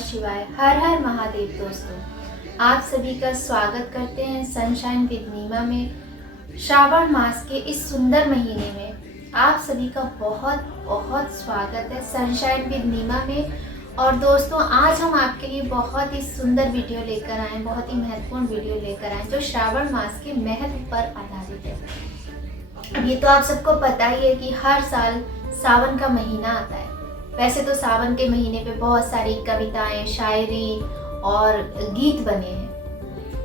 शिवाय। हर हर महादेव। दोस्तों, आप सभी का स्वागत करते हैं सनशाइन विद नीमा में। श्रावण मास के इस सुंदर महीने में आप सभी का बहुत बहुत स्वागत है सनशाइन विद नीमा में। और दोस्तों, आज हम आपके लिए बहुत ही सुंदर वीडियो लेकर आए, बहुत ही महत्वपूर्ण वीडियो लेकर आए जो श्रावण मास के महत्व पर आधारित है। ये तो आप सबको पता ही है कि हर साल सावन का महीना आता है। वैसे तो सावन के महीने पे बहुत सारी कविताएं, शायरी और गीत बने हैं,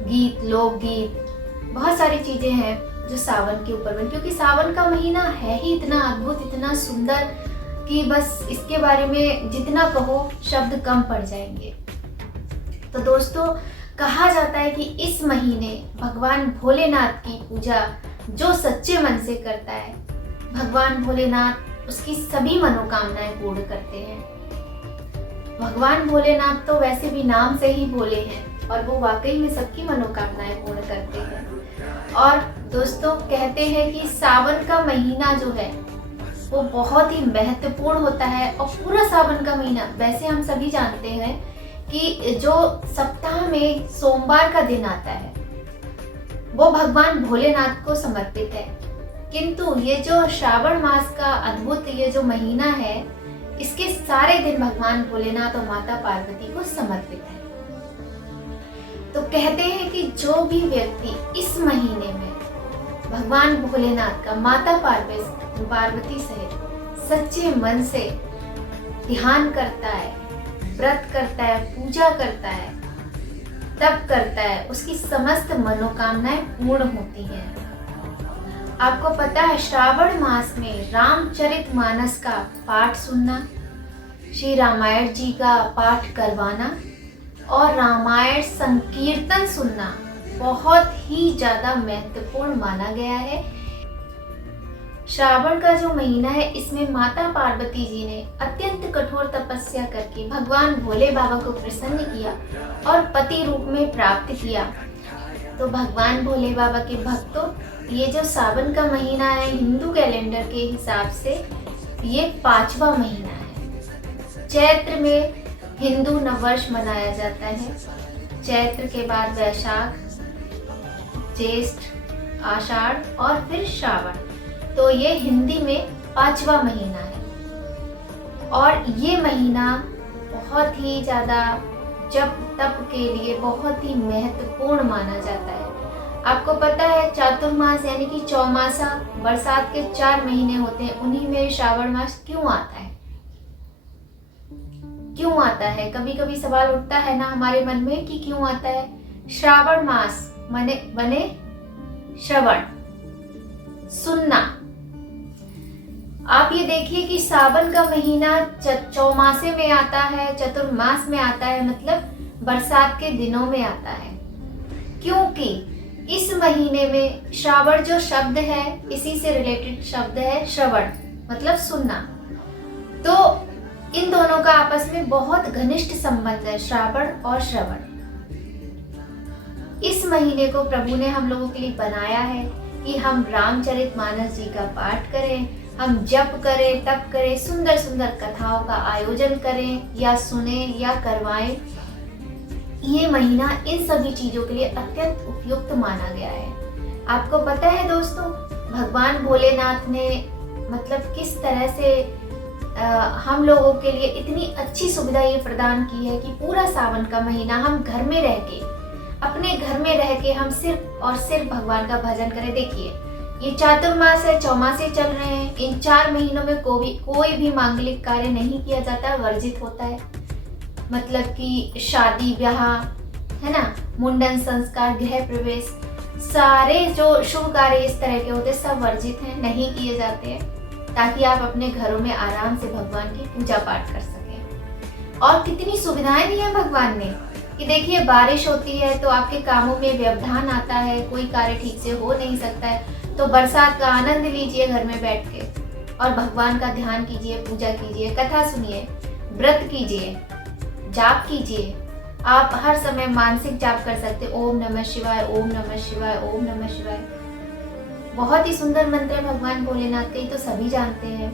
गीत, लोकगीत, बहुत सारी चीजें हैं जो सावन के ऊपर बने, क्योंकि सावन का महीना है ही इतना अद्भुत, इतना सुंदर कि बस इसके बारे में जितना कहो शब्द कम पड़ जाएंगे। तो दोस्तों, कहा जाता है कि इस महीने भगवान भोलेनाथ की पूजा जो सच्चे मन से करता है, भगवान भोलेनाथ उसकी सभी मनोकामनाएं पूर्ण करते हैं। भगवान भोलेनाथ तो वैसे भी नाम से ही भोले हैं और वो वाकई में सबकी मनोकामनाएं पूर्ण करते हैं। और दोस्तों, कहते हैं कि सावन का महीना जो है वो बहुत ही महत्वपूर्ण होता है। और पूरा सावन का महीना, वैसे हम सभी जानते हैं कि जो सप्ताह में सोमवार का दिन आता है वो भगवान भोलेनाथ को समर्पित है। किंतु ये जो श्रावण मास का अद्भुत ये जो महीना है, इसके सारे दिन भगवान भोलेनाथ और माता पार्वती को समर्पित है। तो कहते हैं कि जो भी व्यक्ति इस महीने में भगवान भोलेनाथ का माता पार्वती सहित सच्चे मन से ध्यान करता है, व्रत करता है, पूजा करता है, तप करता है, उसकी समस्त मनोकामनाएं पूर्ण होती हैं। आपको पता है, श्रावण मास में रामचरितमानस का पाठ सुनना, श्री रामायण जी का पाठ करवाना और रामायण संकीर्तन सुनना बहुत ही ज्यादा महत्वपूर्ण माना गया है। श्रावण का जो महीना है, इसमें माता पार्वती जी ने अत्यंत कठोर तपस्या करके भगवान भोले बाबा को प्रसन्न किया और पति रूप में प्राप्त किया। तो भगवान भोले बाबा के भक्तों, ये जो सावन का महीना है, हिंदू कैलेंडर के हिसाब से ये 5वां महीना है। चैत्र में हिंदू नववर्ष मनाया जाता है। चैत्र के बाद वैशाख, ज्येष्ठ, आषाढ़ और फिर श्रावण। तो ये हिंदी में 5वां महीना है। और ये महीना बहुत ही ज्यादा जप तप के लिए बहुत ही महत्वपूर्ण माना जाता है। आपको पता है, चातुर्मास यानी कि चौमासा, बरसात के 4 महीने होते हैं, उन्हीं में श्रावण मास क्यों आता है? क्यों आता है? कभी कभी सवाल उठता है ना हमारे मन में कि क्यों आता है। श्रावण मास बने श्रवण, सुनना। आप ये देखिए कि सावन का महीना चौमासे में आता है, चतुर्मास में आता है, मतलब बरसात के दिनों में आता है, क्योंकि इस महीने में श्रावण जो शब्द है, इसी से रिलेटेड शब्द है श्रवण, मतलब सुनना। तो इन दोनों का आपस में बहुत घनिष्ठ संबंध है, श्रावण और श्रवण। इस महीने को प्रभु ने हम लोगों के लिए बनाया है कि हम रामचरितमानस जी का पाठ करें, हम जप करें, तप करें, सुंदर सुंदर कथाओं का आयोजन करें या सुने या करवाएं। ये महीना इन सभी चीजों के लिए अत्यंत उपयुक्त माना गया है। आपको पता है दोस्तों, भगवान भोलेनाथ ने मतलब किस तरह से हम लोगों के लिए इतनी अच्छी सुविधा ये प्रदान की है कि पूरा सावन का महीना हम घर में रह के, अपने घर में रह के हम सिर्फ और सिर्फ भगवान का भजन करें। देखिए, ये चातुर्मास है, चौमासे चल रहे हैं, इन 4 महीनों में कोई भी मांगलिक कार्य नहीं किया जाता, वर्जित होता है। मतलब कि शादी ब्याह है ना, मुंडन संस्कार, गृह प्रवेश, सारे जो शुभ कार्य इस तरह के होते सब वर्जित हैं, नहीं किए जाते हैं, ताकि आप अपने घरों में आराम से भगवान की पूजा पाठ कर सकें। और कितनी सुविधाएं दी हैं भगवान ने कि देखिए, बारिश होती है तो आपके कामों में व्यवधान आता है, कोई कार्य ठीक से हो नहीं सकता है। तो बरसात का आनंद लीजिए घर में बैठ के और भगवान का ध्यान कीजिए, पूजा कीजिए, कथा सुनिए, व्रत कीजिए, जाप कीजिए। आप हर समय मानसिक जाप कर सकते, ओम नमः शिवाय, ओम नमः शिवाय, ओम नमः शिवाय। बहुत ही सुंदर मंत्र है भगवान भोलेनाथ के, तो सभी जानते हैं।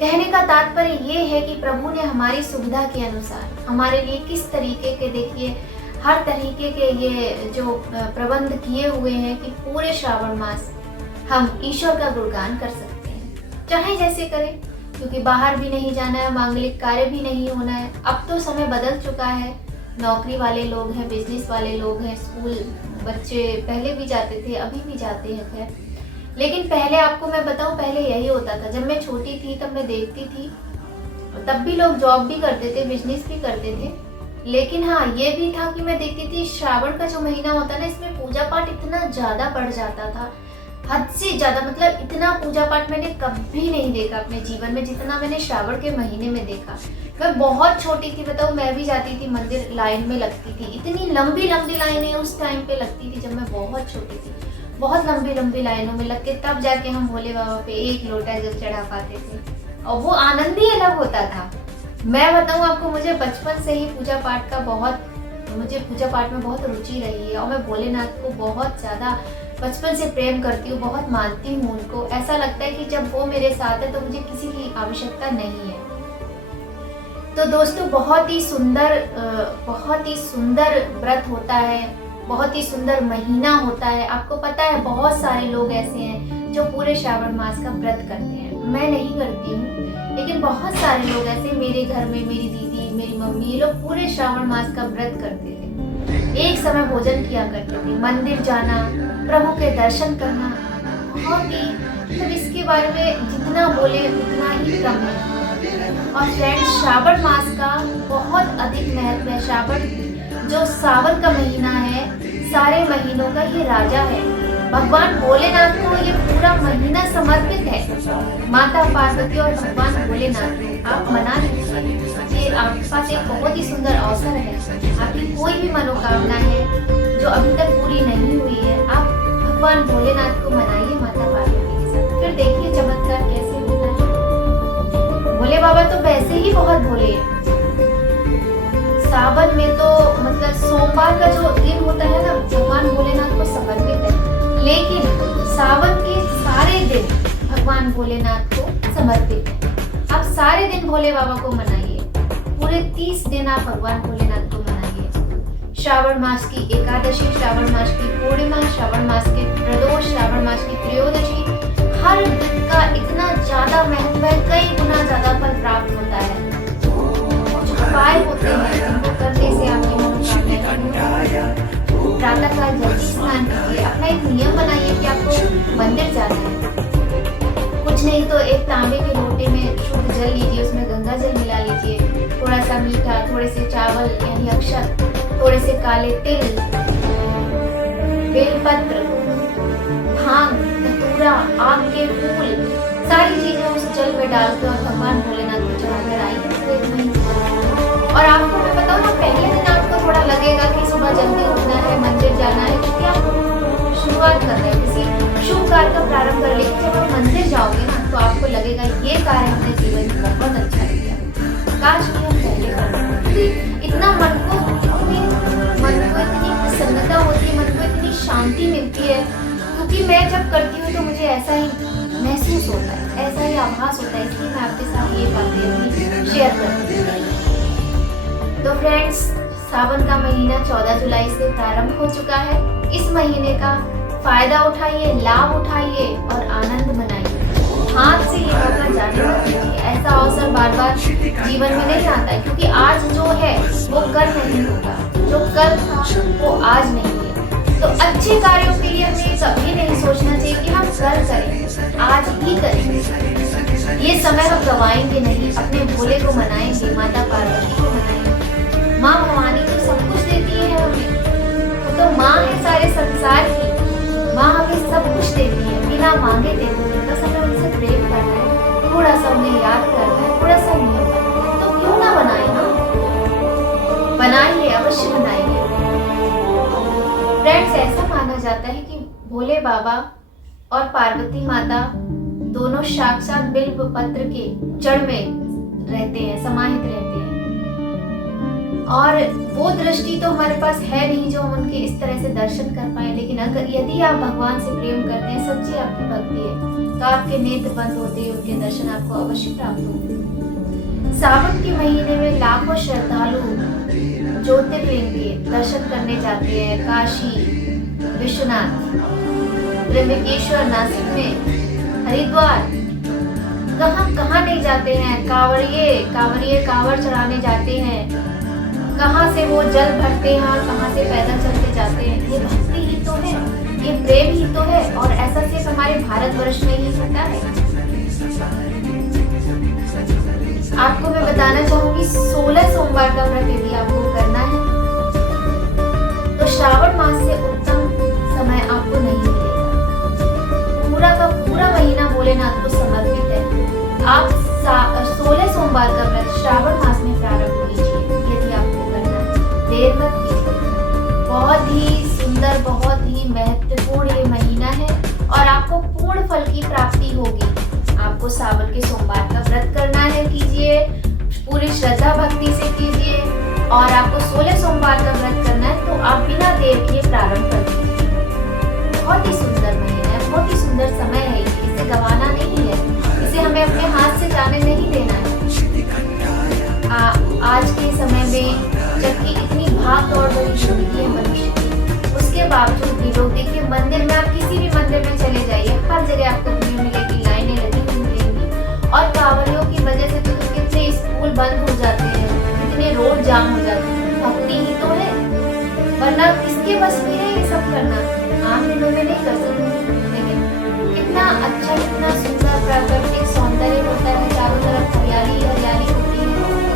कहने का तात्पर्य ये है कि प्रभु ने हमारी सुविधा के अनुसार हमारे लिए किस तरीके के, देखिए हर तरीके के ये जो प्रबंध किए हुए हैं कि पूरे श्रावण मास हम ईश्वर का गुणगान कर सकते हैं, चाहे जैसे करें, क्योंकि बाहर भी नहीं जाना है, मांगलिक कार्य भी नहीं होना है। अब तो समय बदल चुका है, नौकरी वाले लोग हैं, बिजनेस वाले लोग हैं, स्कूल बच्चे पहले भी जाते थे, अभी भी जाते हैं खैर। लेकिन पहले आपको मैं बताऊं, पहले यही होता था। जब मैं छोटी थी तब मैं देखती थी, तब भी लोग जॉब भी करते थे, बिजनेस भी करते थे। लेकिन हाँ, ये भी था कि मैं देखती थी श्रावण का जो महीना होता है ना, इसमें पूजा पाठ इतना ज़्यादा बढ़ जाता था, हद से ज़्यादा। मतलब इतना पूजा पाठ मैंने कभी नहीं देखा अपने जीवन में जितना मैंने श्रावण के महीने में देखा। मैं बहुत छोटी थी, बताऊँ, मैं भी जाती थी मंदिर, लाइन में लगती थी। इतनी लंबी लंबी लाइनें उस टाइम पे लगती थी जब मैं बहुत छोटी थी। बहुत लंबी लंबी लाइनों में लग के तब जाके हम भोले बाबा पे एक लोटा जल चढ़ा पाते थे, और वो आनंद ही अलग होता था। मैं बताऊँ आपको, मुझे बचपन से ही पूजा पाठ में बहुत रुचि रही है, और मैं भोलेनाथ को बहुत ज़्यादा बचपन से प्रेम करती हूँ, बहुत मानती हूँ उनको। ऐसा लगता है कि जब वो मेरे साथ है तो मुझे किसी की आवश्यकता नहीं है। तो दोस्तों, बहुत ही सुंदर व्रत होता है, बहुत ही सुंदर महीना होता है। आपको पता है, बहुत सारे लोग ऐसे हैं जो पूरे श्रावण मास का व्रत करते हैं। मैं नहीं करती हूँ, लेकिन बहुत सारे लोग ऐसे, मेरे घर में मेरी दीदी, मेरी मम्मी, ये लोग पूरे श्रावण मास का व्रत करते थे। एक समय भोजन किया करते थे, मंदिर जाना, प्रभु के दर्शन करना, बहुत ही, मतलब इसके बारे में जितना बोले उतना ही कम है। और फ्रेंड्स, श्रावण मास का बहुत अधिक महत्व है। श्रावण जो सावन का महीना है, सारे महीनों का ये राजा है। भगवान भोलेनाथ को ये पूरा महीना समर्पित है, माता पार्वती और भगवान भोलेनाथ को। आप मना लीजिए, ये आपके पास एक बहुत ही सुंदर अवसर है। आपकी कोई भी मनोकामना है जो अभी तक पूरी नहीं हुई है, आप भगवान भोलेनाथ को मनाइए माता पार्वती के साथ, फिर देखिए चमत्कार कैसे होता है। भोले बाबा तो वैसे ही बहुत भोले हैं। सावन में तो मतलब सोमवार का जो दिन होता है ना, भगवान भोलेनाथ को समर्पित है। लेकिन सावन के सारे दिन भगवान भोलेनाथ को समर्पित है। आप सारे दिन भोले बाबा को मनाइए, पूरे 30 दिन आप भगवान भोलेनाथ को मनाइए। श्रावण मास की एकादशी, श्रावण मास की पूर्णिमा, श्रावण मास के प्रदोष, श्रावण मास की त्रयोदशी, हर दिन का इतना ज्यादा महत्व है, कई गुना ज्यादा फल प्राप्त होता है। उपाय होते हैं जिनको करने से आपकी मनोकामनाएं, प्रातःकाल जल्दी स्नान कीजिए। अपना एक नियम बनाइए कि आपको मंदिर जाना है, कुछ नहीं तो एक तांबे के लोटे में शुद्ध जल लीजिए, उसमें गंगा जल मिला लीजिए, थोड़ा सा मीठा, थोड़े से चावल यानी अक्षत, थोड़े से काले तिल, बेलपत्र, भांग, धतूरा, आम के फूल, सारी चीजें उस जल में डालकर और भगवान भोलेनाथ को चढ़ाकर आइए। और आपको मैं बताऊँ ना, पहले दिन आपको थोड़ा लगेगा कि सुबह जल्दी उठना है, मंदिर जाना है, क्योंकि आप शुरुआत कर रहे हैं, किसी शुभ कार्य का प्रारंभ कर लेकिन जब आप मंदिर जाओगे ना, तो आपको लगेगा ये कार्य हमने जीवन में बहुत अच्छा किया, काश कि हम पहले कर। इतना मन को इतनी प्रसन्नता होती है, मन को इतनी शांति मिलती है, क्योंकि मैं जब करती हूँ तो मुझे ऐसा ही महसूस होता है, ऐसा ही आभास होता है। इसलिए मैं आपके साथ ये बातें अपनी शेयर करती हूँ। तो फ्रेंड्स, सावन का महीना 14 जुलाई से प्रारंभ हो चुका है। इस महीने का फायदा उठाइए, लाभ उठाइए और आनंद मनाइए। हाथ से ये मौका जाने मत दीजिए। ऐसा अवसर बार बार जीवन में नहीं आता है, क्योंकि आज जो है वो कल नहीं होगा, जो कल था वो आज नहीं है। तो अच्छे कार्यों के लिए हमें कभी नहीं सोचना चाहिए कि हम कल करें, आज ही करें। ये समय हम गवाएंगे नहीं, अपने भोले को मनाएंगे, माता पार्वती को मनाएंगे। माँ भवानी तो सब कुछ देती है हमें, वो तो माँ है सारे संसार की। माँ हमें सब कुछ देती है, बिना मांगे देती है। बस हमें उनसे प्रेम करना है, थोड़ा सा उन्हें याद करना है, थोड़ा सा नियम करना है। तो क्यों ना बनाए ना, बनाइए, अवश्य बनाइए। फ्रेंड्स, ऐसा माना जाता है कि भोले बाबा और पार्वती माता दोनों साक्षात बिल्व पत्र के जड़ में रहते हैं, समाहित रहते हैं। और वो दृष्टि तो हमारे पास है नहीं जो हम उनके इस तरह से दर्शन कर पाए, लेकिन अगर यदि आप भगवान से प्रेम करते हैं, सच्ची आपकी भक्ति है, तो आपके नेत्र बंद होते ही उनके दर्शन आपको अवश्य प्राप्त होंगे। सावन के महीने में लाखों श्रद्धालु ज्योतिर्लिंग के दर्शन करने जाते हैं। काशी विश्वनाथ, त्र्यंबकेश्वर, नासिक में, हरिद्वार, कहाँ कहाँ नहीं जाते हैं। कांवरिये कांवड़ चढ़ाने जाते हैं। कहाँ से वो जल भरते हैं और कहाँ से पैदल चलते जाते हैं। ये भक्ति ही तो है, ये प्रेम ही तो है, और ऐसा सिर्फ हमारे भारतवर्ष में ही होता है। आपको मैं बताना चाहूंगी 16 सोमवार का व्रत यदि आपको करना है तो श्रावण मास से उत्तम समय आपको नहीं मिलेगा। पूरा का पूरा महीना भोलेनाथ को समर्पित है। आप 16 सोमवार का व्रत श्रावण मास में प्रारंभ कीजिए यदि आपको करना है, देर मत कीजिए। बहुत ही सुंदर, बहुत ही महत्वपूर्ण ये महीना है और आपको पूर्ण फल की प्राप्ति होगी। आपको सावन के सोमवार का व्रत करना है, कीजिए, पूरी श्रद्धा भक्ति से कीजिए। और आपको 16 सोमवार का व्रत करना है तो आप बिना देर किए प्रारंभ कर दीजिए। बहुत ही सुंदर महीना है, बहुत ही सुंदर समय है, इसे गंवाना नहीं है, इसे हमें अपने हाथ से जाने नहीं देना है। आज के समय में जबकि इतनी भाग दौड़ भरी जिंदगी है मनुष्य की, उसके बावजूद भी लोग, देखिए मंदिर में, आप किसी भी मंदिर में चले जाइए, हर जगह आपको भीड़ मिलेगी, लाइनें लगी हुई मिलेंगी। और कांवरियों की वजह से तो कितने स्कूल बंद हो जाते हैं, कितने रोड जाम हो जाते हैं। भक्ति ही तो है, वरना किसके बस में है ये सब करना। आम दिनों में नहीं कर सकते, लेकिन कितना अच्छा, कितना सुंदर प्राकृतिक सौंदर्य होता है, चारों तरफ हरियाली हरियाली होती है।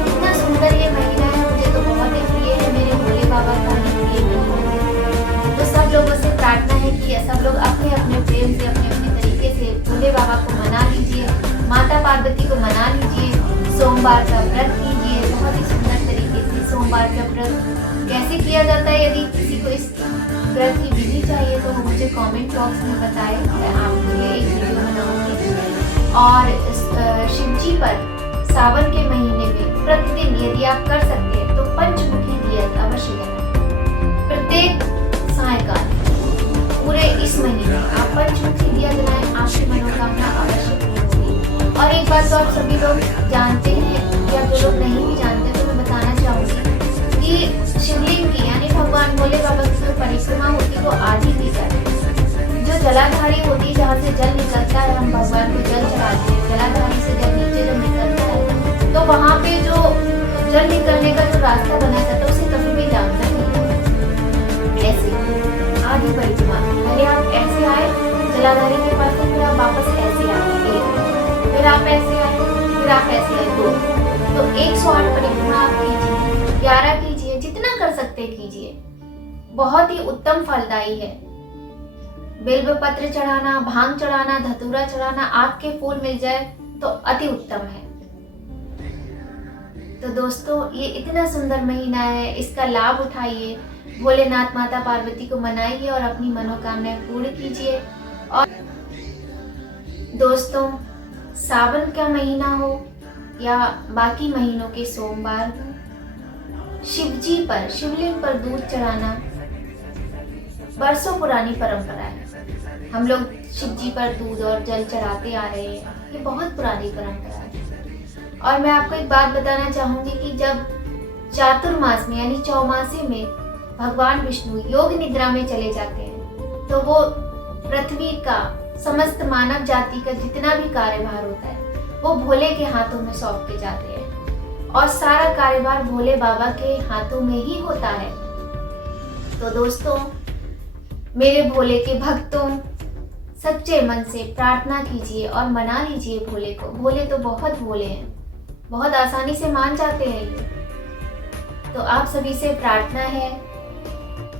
कितना सुंदर ये महीना है, मुझे तो बहुत ही प्रिय है, मेरे भोले बाबा का ही प्रिय महीना है। तो सब लोगों से प्रार्थना है कि सब लोग अपने अपने प्रेम से, अपने अपने तरीके से भोले बाबा को मना लीजिए, माता पार्वती को मना लीजिए, सोमवार का व्रत कीजिए। बहुत ही सुंदर तरीके से सोमवार का व्रत कैसे किया जाता है, यदि किसी को इस व्रत की विधि चाहिए तो मुझे कमेंट बॉक्स में बताएं, मैं आपके लिए एक वीडियो बनाऊंगी। और शिव जी पर सावन के महीने में प्रतिदिन यदि आप कर सकते हैं तो पंचमुखी दिया अवश्य जलाएं। प्रत्येक सायंकाल पूरे इस महीने आप पंचमुखी दिया जलाएं, आपकी मनोकामना अवश्य पूर्ण होगी। और एक बात तो आप सभी लोग जानते हैं, या जो लोग नहीं भी जानते तो मैं बताना चाहूँगी कि शिवलिंग की, यानी भगवान भोले बाबा की जो परिक्रमा होती है वो आधी की जाती है। जो जलाधारी होती है, जहाँ से जल निकलता है, हम भगवान को जल चढ़ाते हैं, जलाधारी से जल नीचे जब निकलता है तो वहाँ पे जो जल निकलने का जो रास्ता बना जाता है उसे कभी भी जानता नहीं। ऐसे आधी परिक्रमा, पहले आप ऐसे आए जलाधारी के पास, फिर आप वापस ऐसे आए, फिर आप ऐसे आए, फिर आप ऐसे आए, तो 108 परिक्रमा आप कीजिए, 11 कीजिए, जितना कर सकते कीजिए। बहुत ही उत्तम फलदायी है। बिल्व पत्र चढ़ाना, भांग चढ़ाना, धतूरा चढ़ाना, आग के फूल मिल जाए तो अति उत्तम है। तो दोस्तों, ये इतना सुंदर महीना है, इसका लाभ उठाइए, भोलेनाथ माता पार्वती को मनाइए और अपनी मनोकामनाएं पूर्ण कीजिए। और दोस्तों, सावन का महीना हो या बाकी महीनों के सोमवार, शिव जी पर, शिवलिंग पर दूध चढ़ाना बरसों पुरानी परंपरा है। हम लोग शिव जी पर दूध और जल चढ़ाते आ रहे हैं, ये बहुत पुरानी परंपरा है। और मैं आपको एक बात बताना चाहूंगी कि जब चातुर्मास में, यानी चौमासे में भगवान विष्णु योग निद्रा में चले जाते हैं तो वो पृथ्वी का, समस्त मानव जाति का जितना भी कार्यभार होता है वो भोले के हाथों में सौंप के जाते हैं, और सारा कार्यभार भोले बाबा के हाथों में ही होता है। तो दोस्तों, मेरे भोले के भक्तों, सच्चे मन से प्रार्थना कीजिए और मना लीजिए भोले को। भोले तो बहुत भोले हैं, बहुत आसानी से मान जाते हैं ये। तो आप सभी से प्रार्थना है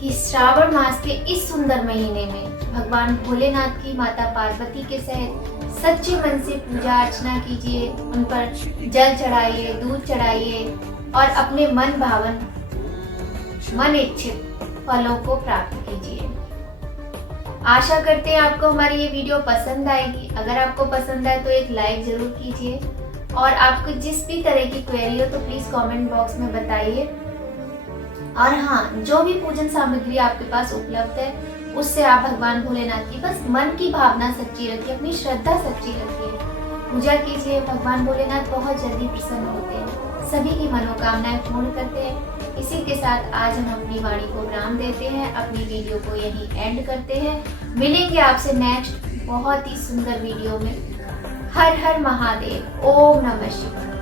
कि श्रावण मास के इस सुंदर महीने में भगवान भोलेनाथ की माता पार्वती के सहित सच्चे मन से पूजा अर्चना कीजिए, उन पर जल चढ़ाइए, दूध चढ़ाइए और अपने मन भावन, मन इच्छित फलों को प्राप्त कीजिए। आशा करते हैं आपको हमारी ये वीडियो पसंद आएगी। अगर आपको पसंद आए तो एक लाइक जरूर कीजिए, और आपको जिस भी तरह की क्वेरी हो तो प्लीज़ कमेंट बॉक्स में बताइए। और हाँ, जो भी पूजन सामग्री आपके पास उपलब्ध है उससे आप भगवान भोलेनाथ की बस मन की भावना सच्ची रखिए, अपनी श्रद्धा सच्ची रखिए, पूजा कीजिए। भगवान भोलेनाथ बहुत जल्दी प्रसन्न होते हैं, सभी की मनोकामनाएं पूर्ण करते हैं। इसी के साथ आज हम अपनी वाणी को विराम देते हैं, अपनी वीडियो को यहीं एंड करते हैं। मिलेंगे आपसे नेक्स्ट बहुत ही सुंदर वीडियो में। हर हर महादेव। ओम नमः शिवाय।